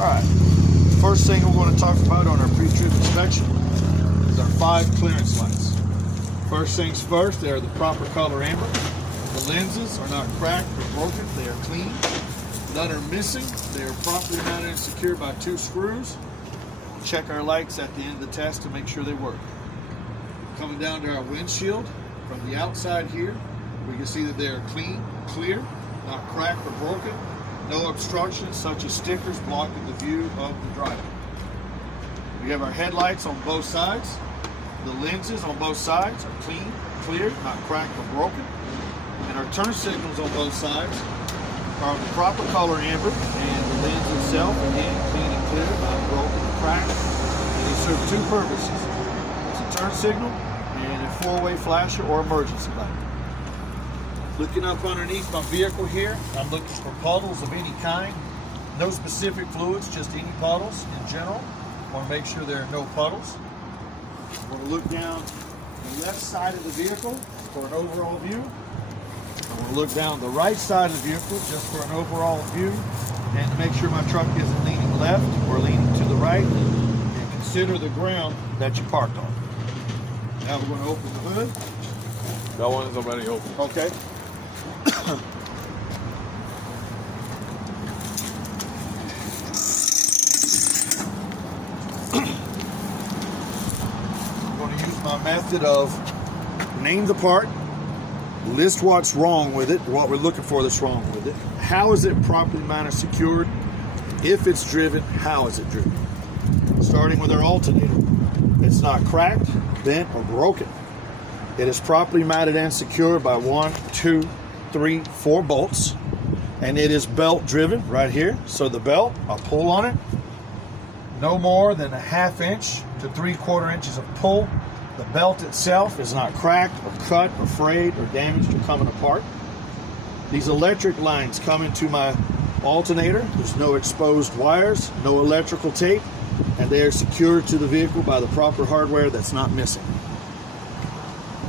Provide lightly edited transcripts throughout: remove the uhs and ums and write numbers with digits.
Alright, first thing we're going to talk about on our pre-trip inspection is our 5 clearance lights. First things first, they are the proper color amber. The lenses are not cracked or broken, they are clean. None are missing, they are properly mounted and secured by 2 screws. Check our lights at the end of the test to make sure they work. Coming down to our windshield, from the outside here, we can see that they are clean, clear, not cracked or broken. No obstructions such as stickers blocking the view of the driver. We have our headlights on both sides. The lenses on both sides are clean, clear, not cracked or broken. And our turn signals on both sides are the proper color amber, and the lens itself, again, clean and clear, not broken or cracked. And they serve 2 purposes. It's a turn signal and a 4-way flasher or emergency light. Looking up underneath my vehicle here, I'm looking for puddles of any kind. No specific fluids, just any puddles in general. I want to make sure there are no puddles. I'm going to look down the left side of the vehicle for an overall view. I'm going to look down the right side of the vehicle just for an overall view, and to make sure my truck isn't leaning left or leaning to the right, and consider the ground that you parked on. Now we're going to open the hood. That one is already open. Okay. I'm going to use my method of name the part, list what's wrong with it, what we're looking for that's wrong with it, how is it properly mounted secured, if it's driven, how is it driven. Starting with our alternator, it's not cracked, bent, or broken. It is properly mounted and secured by 1, 2, 3, 4 bolts, and it is belt driven right here. So the belt, I'll pull on it, no more than 1/2 inch to 3/4 inches of pull. The belt itself is not cracked or cut or frayed or damaged or coming apart. These electric lines come into my alternator. There's no exposed wires, no electrical tape, and they are secured to the vehicle by the proper hardware that's not missing.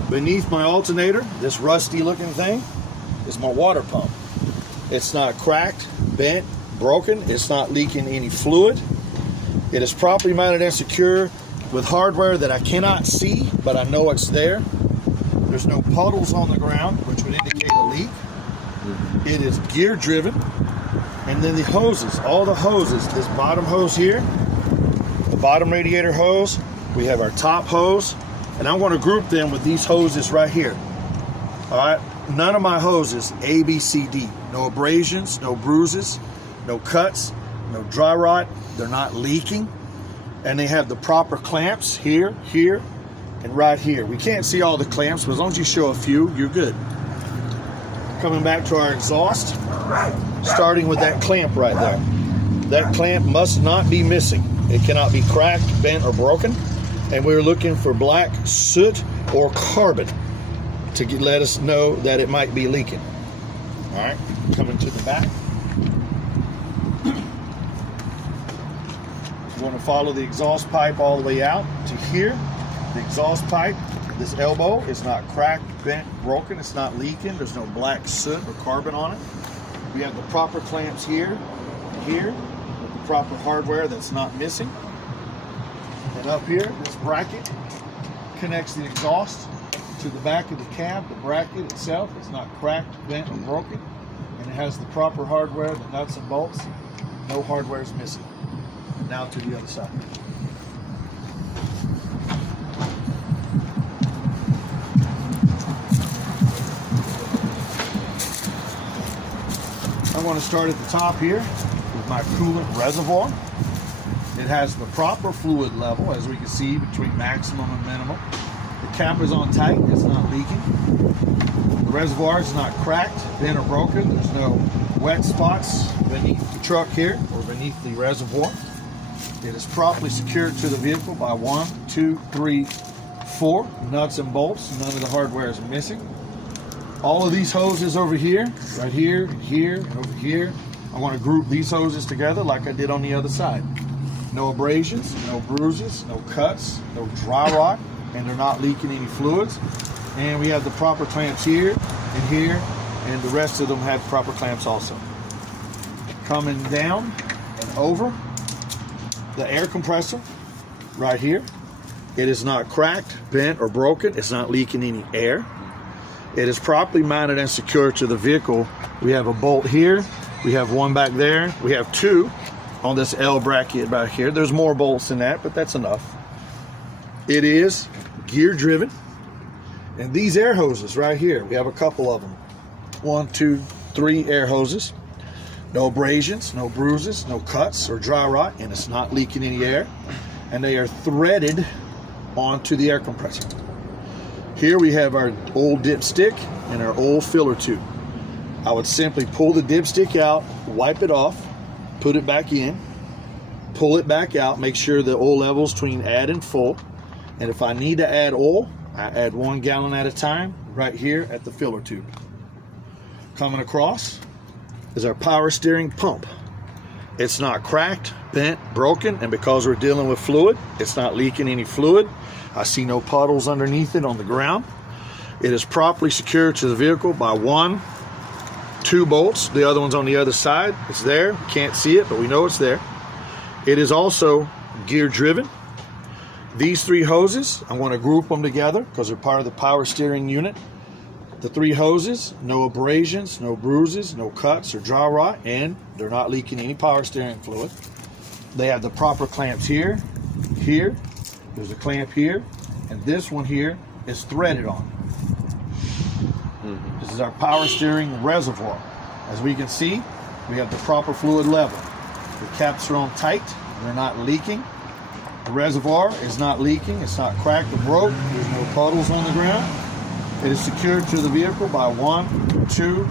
Beneath my alternator, this rusty looking thing, is my water pump. It's not cracked, bent, broken. It's not leaking any fluid. It is properly mounted and secure with hardware that I cannot see, but I know it's there. There's no puddles on the ground, which would indicate a leak. It is gear driven. And then the hoses, all the hoses, this bottom hose here, the bottom radiator hose, we have our top hose, and I'm going to group them with these hoses right here. All right. None of my hoses, A, B, C, D. No abrasions, no bruises, no cuts, no dry rot. They're not leaking. And they have the proper clamps here, here, and right here. We can't see all the clamps, but as long as you show a few, you're good. Coming back to our exhaust, starting with that clamp right there. That clamp must not be missing. It cannot be cracked, bent, or broken. And we're looking for black soot or carbon to let us know that it might be leaking. All right, coming to the back. You want to follow the exhaust pipe all the way out to here. The exhaust pipe, this elbow is not cracked, bent, broken. It's not leaking. There's no black soot or carbon on it. We have the proper clamps here, here, with the proper hardware that's not missing. And up here, this bracket connects the exhaust to the back of the cab. The bracket itself is not cracked, bent, or broken, and it has the proper hardware, the nuts and bolts. No hardware is missing. Now to the other side. I want to start at the top here with my coolant reservoir. It has the proper fluid level, as we can see, between maximum and minimum. The cap is on tight, it's not leaking. The reservoir is not cracked, bent, or broken. There's no wet spots beneath the truck here or beneath the reservoir. It is properly secured to the vehicle by 1, 2, 3, 4 nuts and bolts. None of the hardware is missing. All of these hoses over here, right here, here, and over here, I want to group these hoses together like I did on the other side. No abrasions, no bruises, no cuts, no dry rot, and they're not leaking any fluids. And we have the proper clamps here and here, and the rest of them have proper clamps also. Coming down and over, the air compressor right here. It is not cracked, bent, or broken. It's not leaking any air. It is properly mounted and secured to the vehicle. We have a bolt here. We have one back there. We have two on this L bracket back here. There's more bolts than that, but that's enough. It is gear driven. And these air hoses right here, we have a couple of them. 1, 2, 3 air hoses. No abrasions, no bruises, no cuts or dry rot, and it's not leaking any air. And they are threaded onto the air compressor. Here we have our old dipstick and our old filler tube. I would simply pull the dipstick out, wipe it off, put it back in, pull it back out, make sure the oil level's between add and full. And if I need to add oil, I add 1 gallon at a time right here at the filler tube. Coming across is our power steering pump. It's not cracked, bent, broken, and because we're dealing with fluid, it's not leaking any fluid. I see no puddles underneath it on the ground. It is properly secured to the vehicle by 1, 2 bolts. The other one's on the other side. It's there. Can't see it, but we know it's there. It is also gear driven. These 3 hoses, I want to group them together because they're part of the power steering unit. The 3 hoses, no abrasions, no bruises, no cuts or dry rot, and they're not leaking any power steering fluid. They have the proper clamps here, here, there's a clamp here, and this one here is threaded on. This is our power steering reservoir. As we can see, we have the proper fluid level. The caps are on tight, they're not leaking. The reservoir is not leaking, it's not cracked or broke, there's no puddles on the ground. It is secured to the vehicle by 1, 2,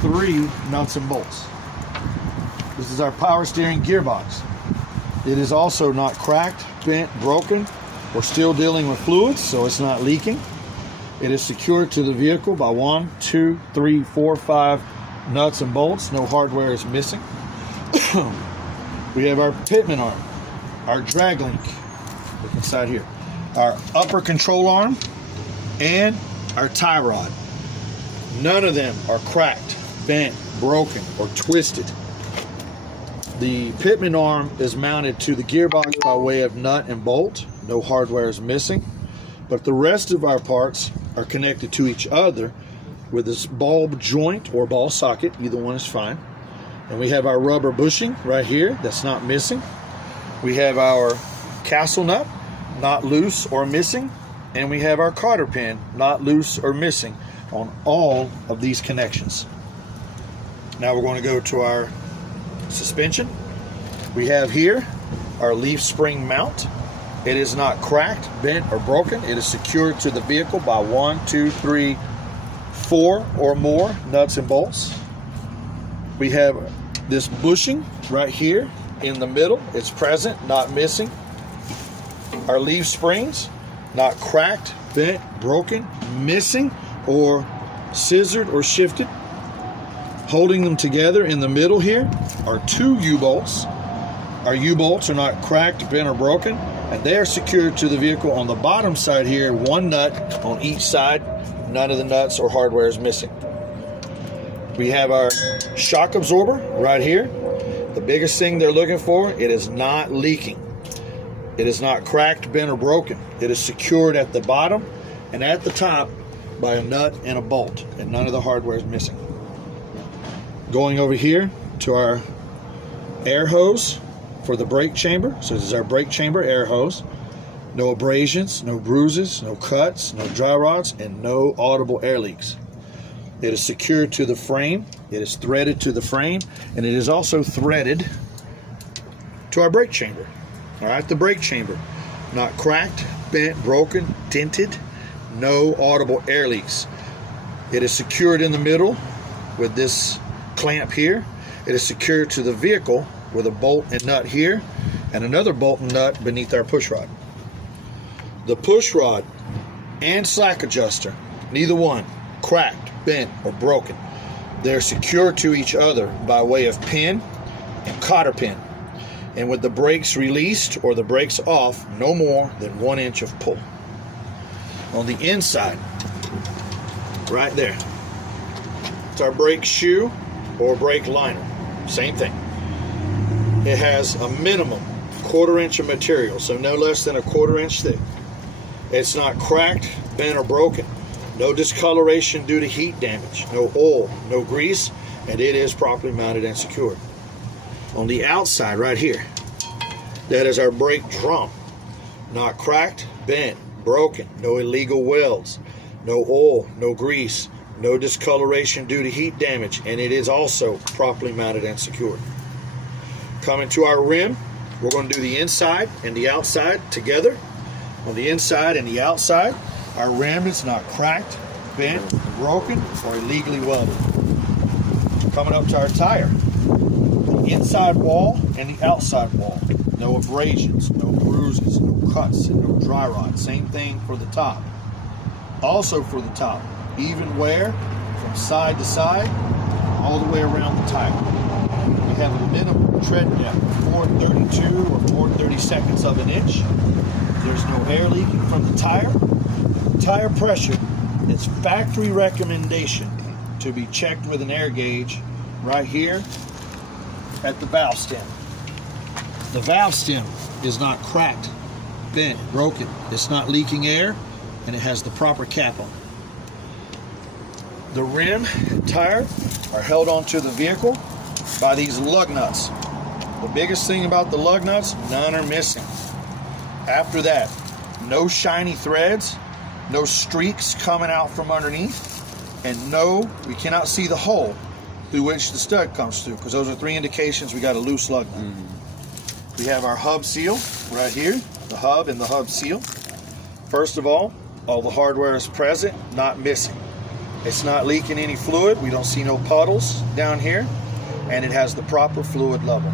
3 nuts and bolts. This is our power steering gearbox. It is also not cracked, bent, broken. We're still dealing with fluids, so it's not leaking. It is secured to the vehicle by 1, 2, 3, 4, 5 nuts and bolts. No hardware is missing. We have our pitman arm, our drag link, look inside here, our upper control arm, and our tie rod. None of them are cracked, bent, broken, or twisted. The pitman arm is mounted to the gearbox by way of nut and bolt. No hardware is missing. But the rest of our parts are connected to each other with this bulb joint or ball socket. Either one is fine. And we have our rubber bushing right here that's not missing. We have our castle nut, not loose or missing. And we have our cotter pin, not loose or missing, on all of these connections. Now we're going to go to our suspension. We have here our leaf spring mount. It is not cracked, bent, or broken. It is secured to the vehicle by 1, 2, 3, 4 or more nuts and bolts. We have this bushing right here in the middle. It's present, not missing. Our leaf springs, not cracked, bent, broken, missing, or scissored or shifted. Holding them together in the middle here are 2 U-bolts. Our U-bolts are not cracked, bent, or broken, and they are secured to the vehicle on the bottom side here, 1 nut on each side. None of the nuts or hardware is missing. We have our shock absorber right here. The biggest thing they're looking for, it is not leaking. It is not cracked, bent, or broken. It is secured at the bottom and at the top by a nut and a bolt, and none of the hardware is missing. Going over here to our air hose for the brake chamber. So this is our brake chamber air hose. No abrasions, no bruises, no cuts, no dry rots, and no audible air leaks. It is secured to the frame. It is threaded to the frame, and it is also threaded to our brake chamber. All right, the brake chamber, not cracked, bent, broken, dented, no audible air leaks. It is secured in the middle with this clamp here. It is secured to the vehicle with a bolt and nut here and another bolt and nut beneath our push rod. The push rod and slack adjuster, neither one cracked, bent, or broken. They're secured to each other by way of pin and cotter pin. And with the brakes released or the brakes off, no more than 1 inch of pull. On the inside, right there, it's our brake shoe or brake liner. Same thing. It has a minimum 1/4 inch of material, so no less than 1/4 inch thick. It's not cracked, bent, or broken. No discoloration due to heat damage, no oil, no grease, and it is properly mounted and secured. On the outside right here, that is our brake drum. Not cracked, bent, broken, no illegal welds, no oil, no grease, no discoloration due to heat damage, and it is also properly mounted and secured. Coming to our rim, we're going to do the inside and the outside together. On the inside and the outside, our rim is not cracked, bent, broken, or illegally welded. Coming up to our tire, the inside wall and the outside wall. No abrasions, no bruises, no cuts, and no dry rot. Same thing for the top. Also for the top, even wear from side to side, all the way around the tire. We have a minimum tread depth of 432 or 4/32 of an inch. There's no air leaking from the tire. Tire pressure is factory recommendation to be checked with an air gauge right here at the valve stem. The valve stem is not cracked, bent, broken. It's not leaking air, and it has the proper cap on. The rim and tire are held onto the vehicle by these lug nuts. The biggest thing about the lug nuts, none are missing. After that, no shiny threads, no streaks coming out from underneath, and no, we cannot see the hole through which the stud comes through, because those are 3 indications we got a loose lug nut. We have our hub seal right here, the hub and the hub seal. First of all the hardware is present, not missing. It's not leaking any fluid. We don't see no puddles down here, and it has the proper fluid level.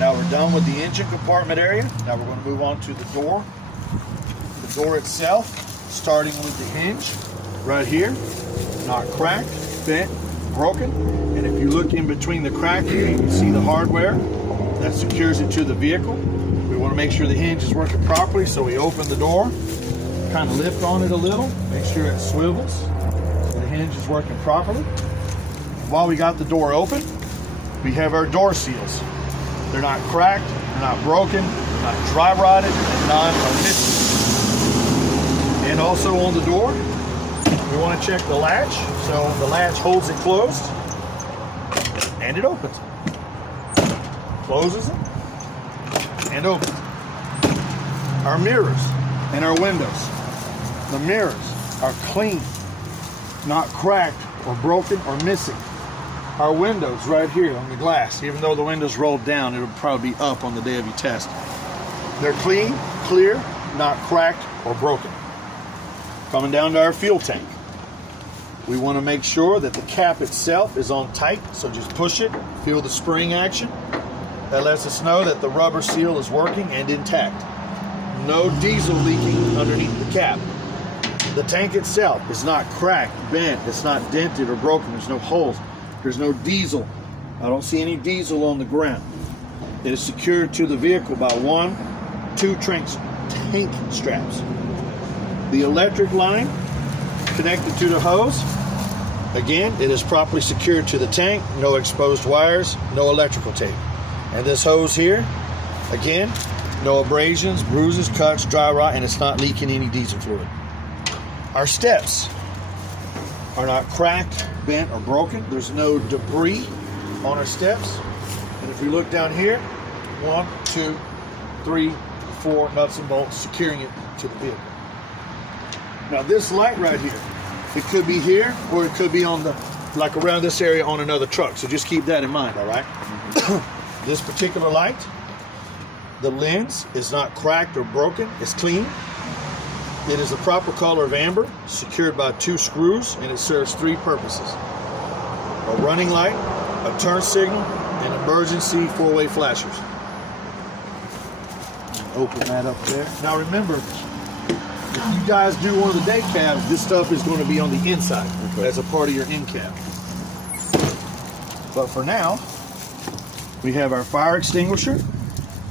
Now we're done with the engine compartment area. Now we're going to move on to the door. The door itself, starting with the hinge right here, not cracked, bent, broken. And if you look in between the crack here, you can see the hardware that secures it to the vehicle. We want to make sure the hinge is working properly, so we open the door, kind of lift on it a little, make sure it swivels, so the hinge is working properly. While we got the door open, we have our door seals. They're not cracked, they're not broken, they're not dry rotted, and none are missing. And also on the door, we want to check the latch. So the latch holds it closed, and it opens. Closes it, and opens. Our mirrors and our windows. The mirrors are clean, not cracked or broken or missing. Our windows right here on the glass, even though the window's rolled down, it'll probably be up on the day of your test. They're clean, clear, not cracked or broken. Coming down to our fuel tank. We want to make sure that the cap itself is on tight, so just push it, feel the spring action. That lets us know that the rubber seal is working and intact. No diesel leaking underneath the cap. The tank itself is not cracked, bent, it's not dented or broken, there's no holes. There's no diesel. I don't see any diesel on the ground. It is secured to the vehicle by 2 tank straps. The electric line connected to the hose. Again, it is properly secured to the tank. No exposed wires, no electrical tape. And this hose here, again, no abrasions, bruises, cuts, dry rot, and it's not leaking any diesel fluid. Our steps are not cracked, bent, or broken. There's no debris on our steps. And if we look down here, 1, 2, 3, 4 nuts and bolts securing it to the vehicle. Now this light right here, it could be here or it could be on the, like around this area on another truck. So just keep that in mind, all right? This particular light, the lens is not cracked or broken. It's clean. It is the proper color of amber, secured by 2 screws, and it serves 3 purposes. A running light, a turn signal, and emergency 4-way flashers. Open that up there. Now remember, if you guys do one of the day cabs, this stuff is going to be on the inside as a part of your in cab. But for now, we have our fire extinguisher.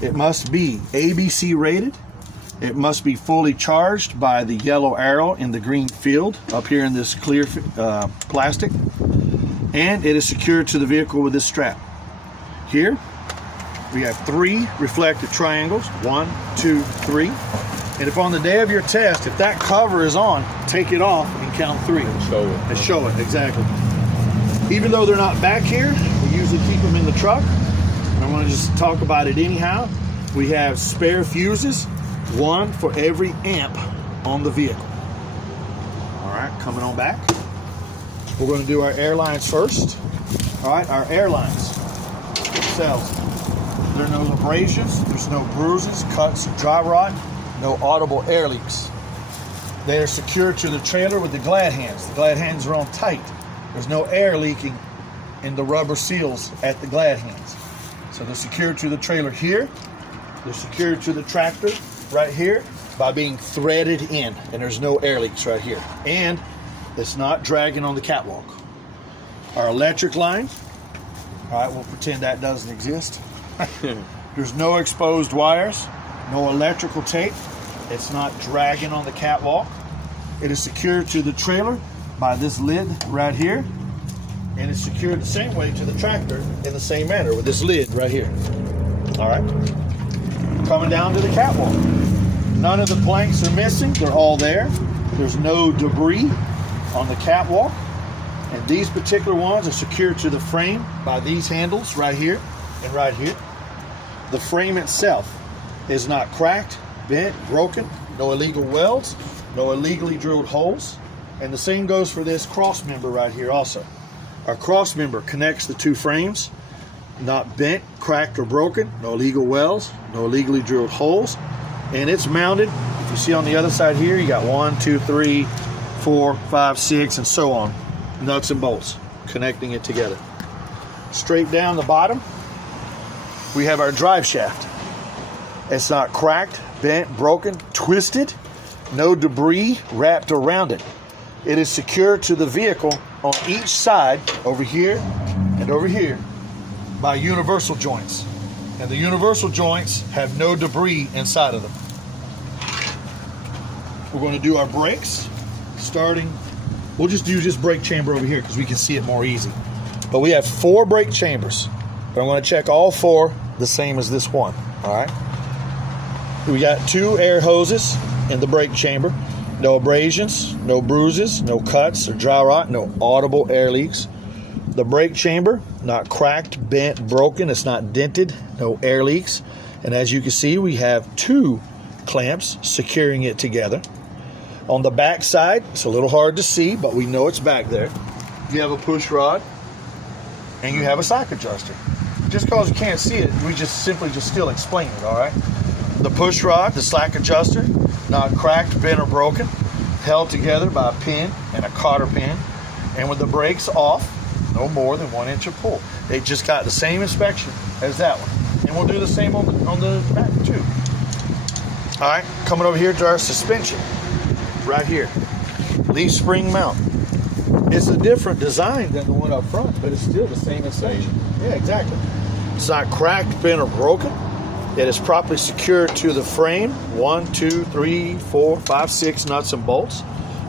It must be ABC rated. It must be fully charged by the yellow arrow in the green field up here in this clear plastic. And it is secured to the vehicle with this strap. Here, We have 3 reflective triangles, 1, 2, 3. And if on the day of your test, if that cover is on, take it off and count 3. Show it. And show it, exactly. Even though they're not back here, we usually keep them in the truck. I want to just talk about it anyhow. We have spare fuses, 1 for every amp on the vehicle. All right, coming on back. We're going to do our air lines first. All right, our air lines themselves. There are no abrasions, there's no bruises, cuts, dry rot, no audible air leaks. They are secured to the trailer with the glad hands. The glad hands are on tight. There's no air leaking in the rubber seals at the glad hands. So they're secured to the trailer here. They're secured to the tractor right here by being threaded in, and there's no air leaks right here. And it's not dragging on the catwalk. Our electric line, all right, we'll pretend that doesn't exist. There's no exposed wires, no electrical tape. It's not dragging on the catwalk. It is secured to the trailer by this lid right here, and it's secured the same way to the tractor in the same manner with this lid right here. All right, coming down to the catwalk. None of the planks are missing. They're all there. There's no debris on the catwalk, and these particular ones are secured to the frame by these handles right here and right here. The frame itself is not cracked, bent, broken, no illegal welds, no illegally drilled holes, and the same goes for this cross member right here also. Our cross member connects the 2 frames, not bent, cracked, or broken, no illegal welds, no illegally drilled holes, and it's mounted. If you see on the other side here, you got 1, 2, 3, 4, 5, 6, and so on, nuts and bolts connecting it together. Straight down the bottom, we have our drive shaft. It's not cracked, bent, broken, twisted, no debris wrapped around it. It is secured to the vehicle on each side, over here and over here, by universal joints. And the universal joints have no debris inside of them. We're going to do our brakes, starting, we'll just do this brake chamber over here because we can see it more easy. But we have 4 brake chambers. But I'm going to check all 4 the same as this one, all right? We got 2 air hoses in the brake chamber. No abrasions, no bruises, no cuts or dry rot, no audible air leaks. The brake chamber, not cracked, bent, broken. It's not dented, no air leaks. And as you can see, we have 2 clamps securing it together. On the back side, it's a little hard to see, but we know it's back there. You have a push rod and you have a slack adjuster. Just because you can't see it, we just simply still explain it, all right? The push rod, the slack adjuster, not cracked, bent, or broken, held together by a pin and a cotter pin. And with the brakes off, no more than 1 inch of pull. They just got the same inspection as that one. And we'll do the same on the back too. All right, coming over here to our suspension, right here. Leaf spring mount. It's a different design than the one up front, but it's still the same inspection. Yeah, exactly. It's not cracked, bent, or broken. It is properly secured to the frame. 1, 2, 3, 4, 5, 6 nuts and bolts.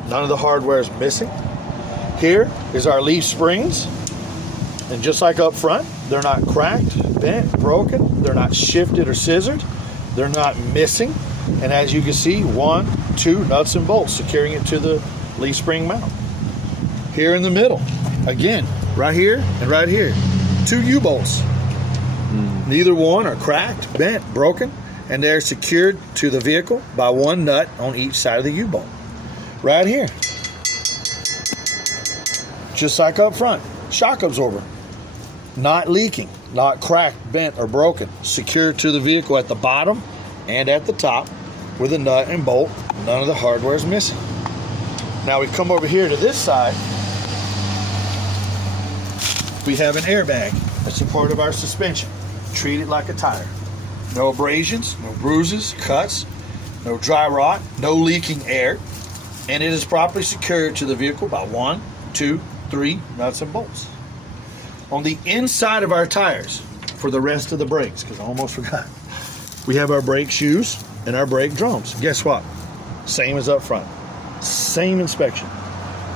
None of the hardware is missing. Here is our leaf springs. And just like up front, they're not cracked, bent, broken. They're not shifted or scissored. They're not missing. And as you can see, 1, 2 nuts and bolts securing it to the leaf spring mount. Here in the middle, again, right here and right here, 2 U-bolts. Neither one are cracked, bent, broken, and they're secured to the vehicle by 1 nut on each side of the U-bolt. Right here. Just like up front. Shock absorber. Not leaking, not cracked, bent, or broken. Secured to the vehicle at the bottom and at the top with a nut and bolt. None of the hardware is missing. Now we come over here to this side. We have an airbag. That's a part of our suspension. Treat it like a tire. No abrasions, no bruises, cuts, no dry rot, no leaking air, and it is properly secured to the vehicle by 1, 2, 3 nuts and bolts. On the inside of our tires, for the rest of the brakes, because I almost forgot, we have our brake shoes and our brake drums. Guess what? Same as up front. Same inspection.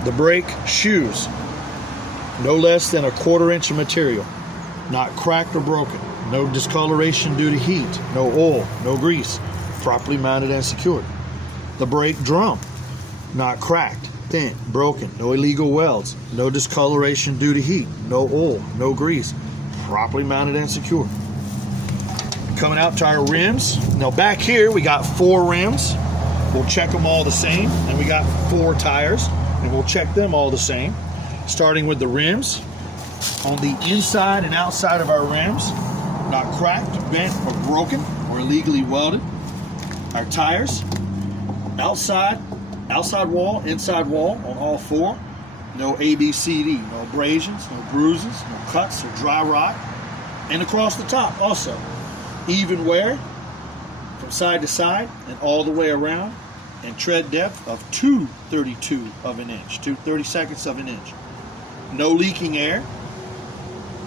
The brake shoes, no less than 1/4 inch of material, not cracked or broken. no discoloration due to heat, no oil, no grease, properly mounted and secured. The brake drum, not cracked, bent, broken, no illegal welds, no discoloration due to heat, no oil, no grease, properly mounted and secured. Coming out to our rims. Now back here we got 4 rims. We'll check them all the same. And we got 4 tires, and we'll check them all the same. Starting with the rims. On the inside and outside of our rims, not cracked, bent, or broken, or illegally welded. Our tires, outside wall, inside wall on all 4. No ABCD, no abrasions, no bruises, no cuts or dry rot. And across the top also. Even wear from side to side and all the way around, and tread depth of 2/32 of an inch, 2/32 of an inch. No leaking air.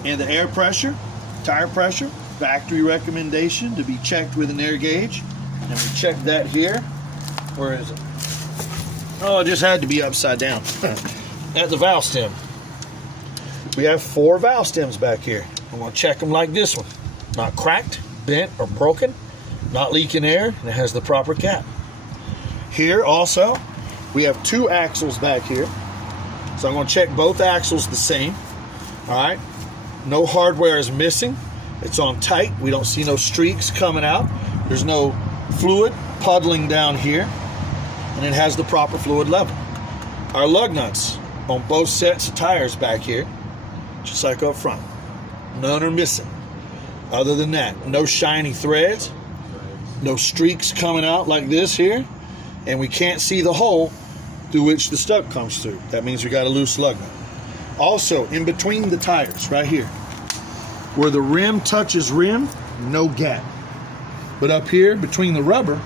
And the air pressure, tire pressure, factory recommendation to be checked with an air gauge. And we checked that here. Where is it? Oh, it just had to be upside down. At the valve stem. We have 4 valve stems back here. I'm going to check them like this one. Not cracked, bent, or broken. Not leaking air, and it has the proper cap. Here also, we have 2 axles back here. So I'm going to check both axles the same. Alright. No hardware is missing. It's on tight. We don't see no streaks coming out. There's no fluid puddling down here. And it has the proper fluid level. Our lug nuts on both sets of tires back here, just like up front. None are missing. Other than that, no shiny threads, no streaks coming out like this here, and we can't see the hole through which the stuck comes through. That means we got a loose lug nut. Also, in between the tires, right here, where the rim touches rim, no gap. But up here, between the rubber,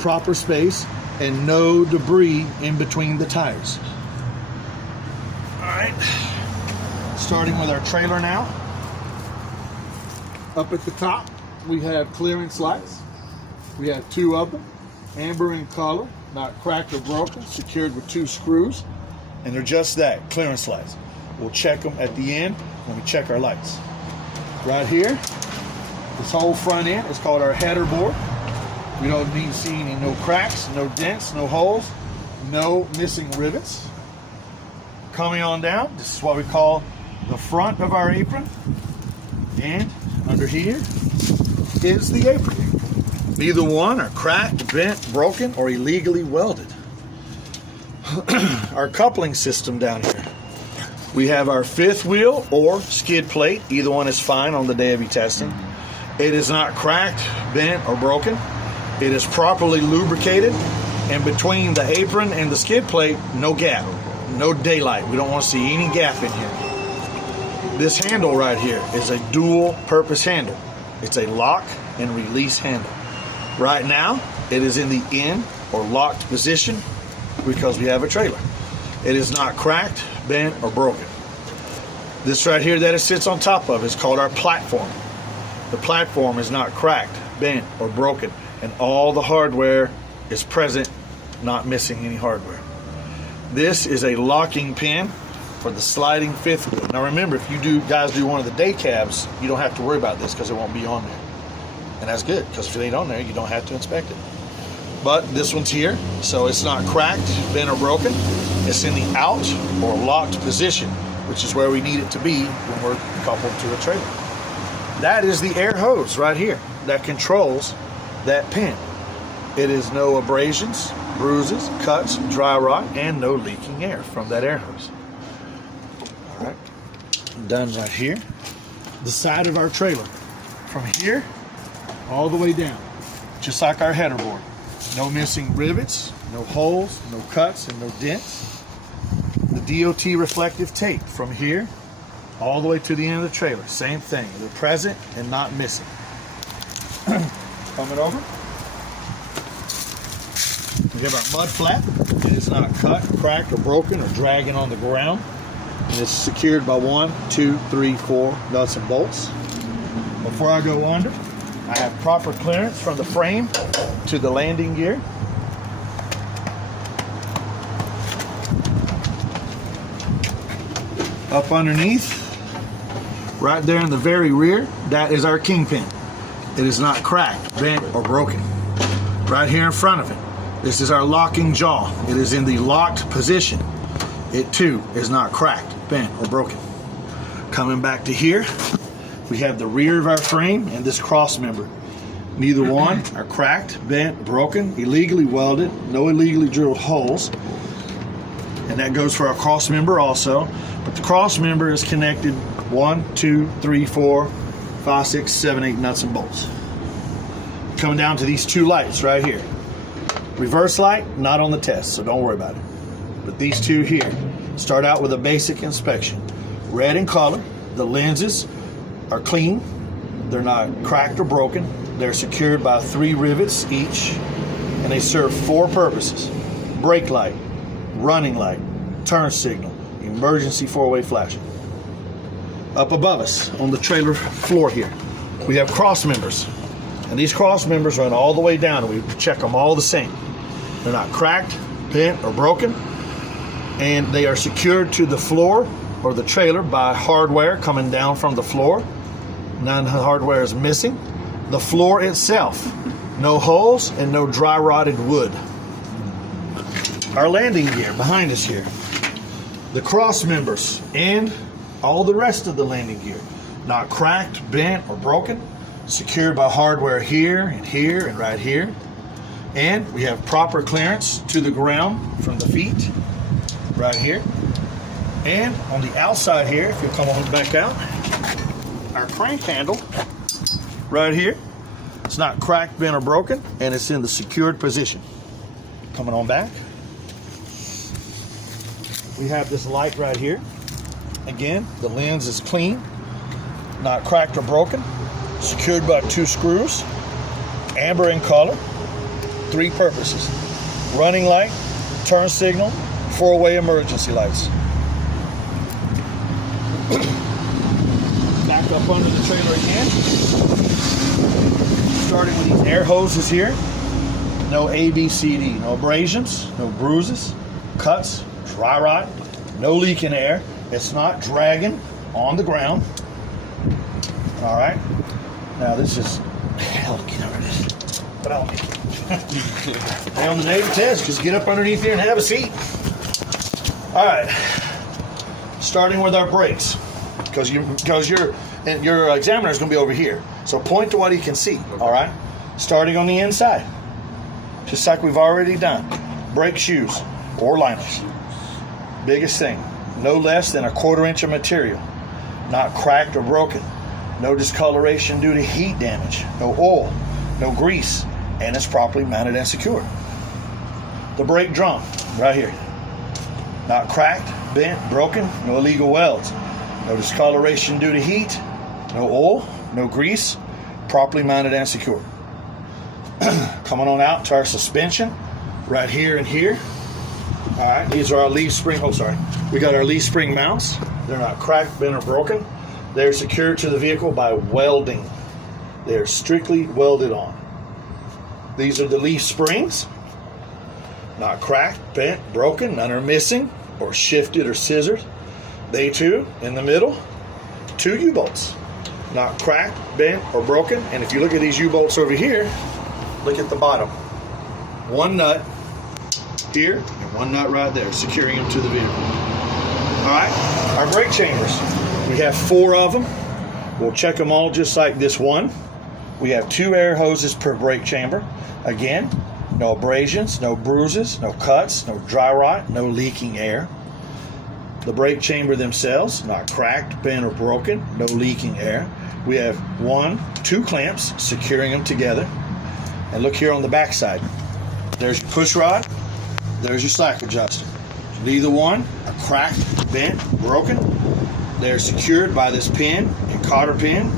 proper space, and no debris in between the tires. Alright, starting with our trailer now. Up at the top, we have clearance lights. We have 2 of them, amber in color, not cracked or broken, secured with 2 screws, and they're just that, clearance lights. We'll check them at the end when we check our lights. Right here, this whole front end is called our header board. We don't need to see any, no cracks, no dents, no holes, no missing rivets. Coming on down, this is what we call the front of our apron. And under here is the apron. Neither one are cracked, bent, broken, or illegally welded. Our coupling system down here. We have our 5th wheel or skid plate. Either one is fine on the day of your testing. It is not cracked, bent, or broken. It is properly lubricated. And between the apron and the skid plate, no gap, no daylight. We don't want to see any gap in here. This handle right here is a dual purpose handle. It's a lock and release handle. Right now, it is in the in or locked position because we have a trailer. It is not cracked, bent, or broken. This right here that it sits on top of is called our platform. The platform is not cracked, bent, or broken, and all the hardware is present, not missing any hardware. This is a locking pin for the sliding 5th wheel. Now remember, if you guys do one of the day cabs, you don't have to worry about this because it won't be on there. And that's good, because if it ain't on there, you don't have to inspect it. But this one's here, so it's not cracked, bent, or broken. It's in the out or locked position, which is where we need it to be when we're coupled to a trailer. That is the air hose right here that controls that pin. It is no abrasions, bruises, cuts, dry rot, and no leaking air from that air hose. All right, done right here. The side of our trailer, from here all the way down, just like our header board. No missing rivets, no holes, no cuts, and no dents. The DOT reflective tape from here all the way to the end of the trailer. Same thing. They're present and not missing. Coming over. We have our mud flap. It is not cut, cracked, or broken, or dragging on the ground. And it's secured by 1, 2, 3, 4 nuts and bolts. Before I go under, I have proper clearance from the frame to the landing gear. Up underneath, Right there in the very rear, that is our kingpin. It is not cracked, bent, or broken. Right here in front of it, this is our locking jaw. It is in the locked position. It too is not cracked, bent, or broken. Coming back to here, we have the rear of our frame and this cross member. Neither one are cracked, bent, broken, illegally welded, no illegally drilled holes. And that goes for our cross member also. But the cross member is connected 1, 2, 3, 4, 5, 6, 7, 8 nuts and bolts. Coming down to these two lights right here. Reverse light, not on the test, so don't worry about it. But these two here, start out with a basic inspection. Red in color, the lenses are clean. They're not cracked or broken. They're secured by 3 rivets each, and they serve 4 purposes: brake light, running light, turn signal, emergency 4-way flashing. Up above us on the trailer floor here, we have cross members, and these cross members run all the way down, and we check them all the same. They're not cracked, bent, or broken, and they are secured to the floor or the trailer by hardware coming down from the floor. None hardware is missing. The floor itself, no holes and no dry rotted wood. Our landing gear behind us here, the cross members and all the rest of the landing gear, not cracked, bent, or broken, secured by hardware here and right here. And we have proper clearance to the ground from the feet right here. And on the outside here, if you'll come on back out, our crank handle right here, it's not cracked, bent, or broken, and it's in the secured position. Coming on back, we have this light right here. Again, the lens is clean, not cracked or broken, secured by 2 screws, amber in color, 3 purposes: running light, turn signal, 4-way emergency lights. Back up under the trailer again. Starting with these air hoses here. No ABCD, no abrasions, no bruises, cuts, dry rot, no leak in air. It's not dragging on the ground. All right. Now this is hell. Get over this. But I'll make it. Hey, on the day of the test, just get up underneath here and have a seat. All right. Starting with our brakes, because your examiner is going to be over here. So point to what he can see. Okay. All right. Starting on the inside, just like we've already done. Brake shoes or liners. Biggest thing, no less than 1/4 inch of material, not cracked or broken, no discoloration due to heat damage, no oil, no grease, and it's properly mounted and secured. The brake drum right here, not cracked, bent, broken, no illegal welds, no discoloration due to heat, no oil, no grease, properly mounted and secured. Coming on out to our suspension right here and here. All right, these are our leaf spring. Oh, sorry. We got our leaf spring mounts. They're not cracked, bent, or broken. They're secured to the vehicle by welding. They're strictly welded on. These are the leaf springs. Not cracked, bent, broken. None are missing or shifted or scissored. They too, in the middle, 2 U-bolts. Not cracked, bent, or broken. And if you look at these U-bolts over here, look at the bottom. 1 nut here and 1 nut right there, securing them to the vehicle. All right, our brake chambers. We have 4 of them. We'll check them all just like this one. We have 2 air hoses per brake chamber. Again, no abrasions, no bruises, no cuts, no dry rot, no leaking air. The brake chamber themselves, not cracked, bent, or broken, no leaking air. We have 2 clamps securing them together. And look here on the back side. There's your push rod. There's your slack adjuster. Neither one are cracked, bent, broken. They're secured by this pin and cotter pin.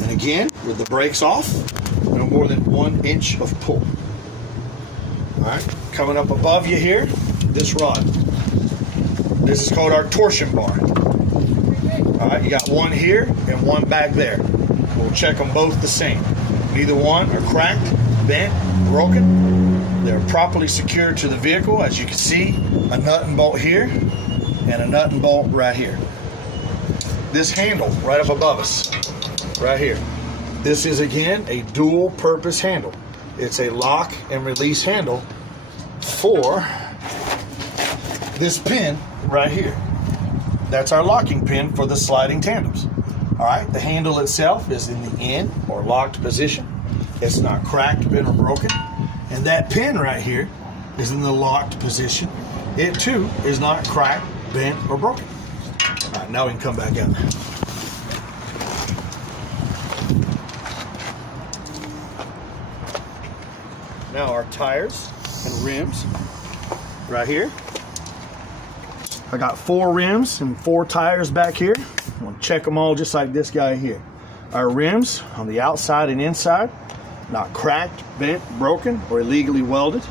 And again, with the brakes off, no more than 1 inch of pull. All right, coming up above you here, this rod. This is called our torsion bar. All right, you got 1 here and 1 back there. We'll check them both the same. Neither one are cracked, bent, broken. They're properly secured to the vehicle. As you can see, a nut and bolt here and a nut and bolt right here. this handle right up above us, right here. This is, again, a dual purpose handle. It's a lock and release handle for this pin right here. That's our locking pin for the sliding tandems. All right, the handle itself is in the in or locked position. It's not cracked, bent, or broken. And that pin right here is in the locked position. It too is not cracked, bent, or broken. All right, now we can come back out. Now our tires and rims right here. I got 4 rims and 4 tires back here. I'm gonna check them all just like this guy here. Our rims on the outside and inside, not cracked, bent, broken, or illegally welded.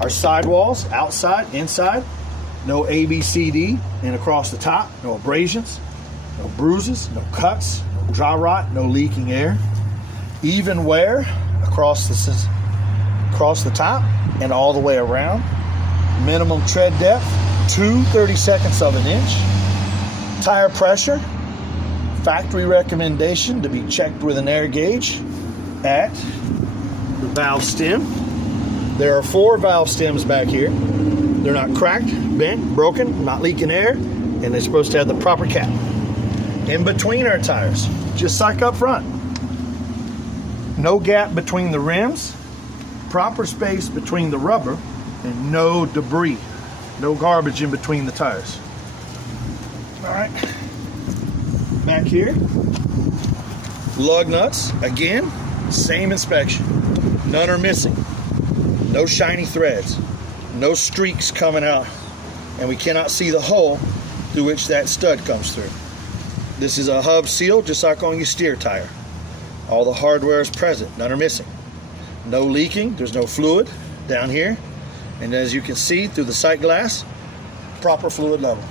Our sidewalls, outside, inside, no ABCD and across the top, no abrasions, no bruises, no cuts, no dry rot, no leaking air. Even wear across the top and all the way around. Minimum tread depth, 2/32 of an inch. Tire pressure, factory recommendation to be checked with an air gauge at the valve stem. There are 4 valve stems back here. They're not cracked, bent, broken, not leaking air, and they're supposed to have the proper cap. In between our tires, just like up front. No gap between the rims, proper space between the rubber, and no debris, no garbage in between the tires. All right, back here, lug nuts, again, same inspection. None are missing. No shiny threads, no streaks coming out, and we cannot see the hole through which that stud comes through. This is a hub seal, just like on your steer tire. All the hardware is present, none are missing. No leaking, there's no fluid down here. And as you can see through the sight glass, proper fluid level.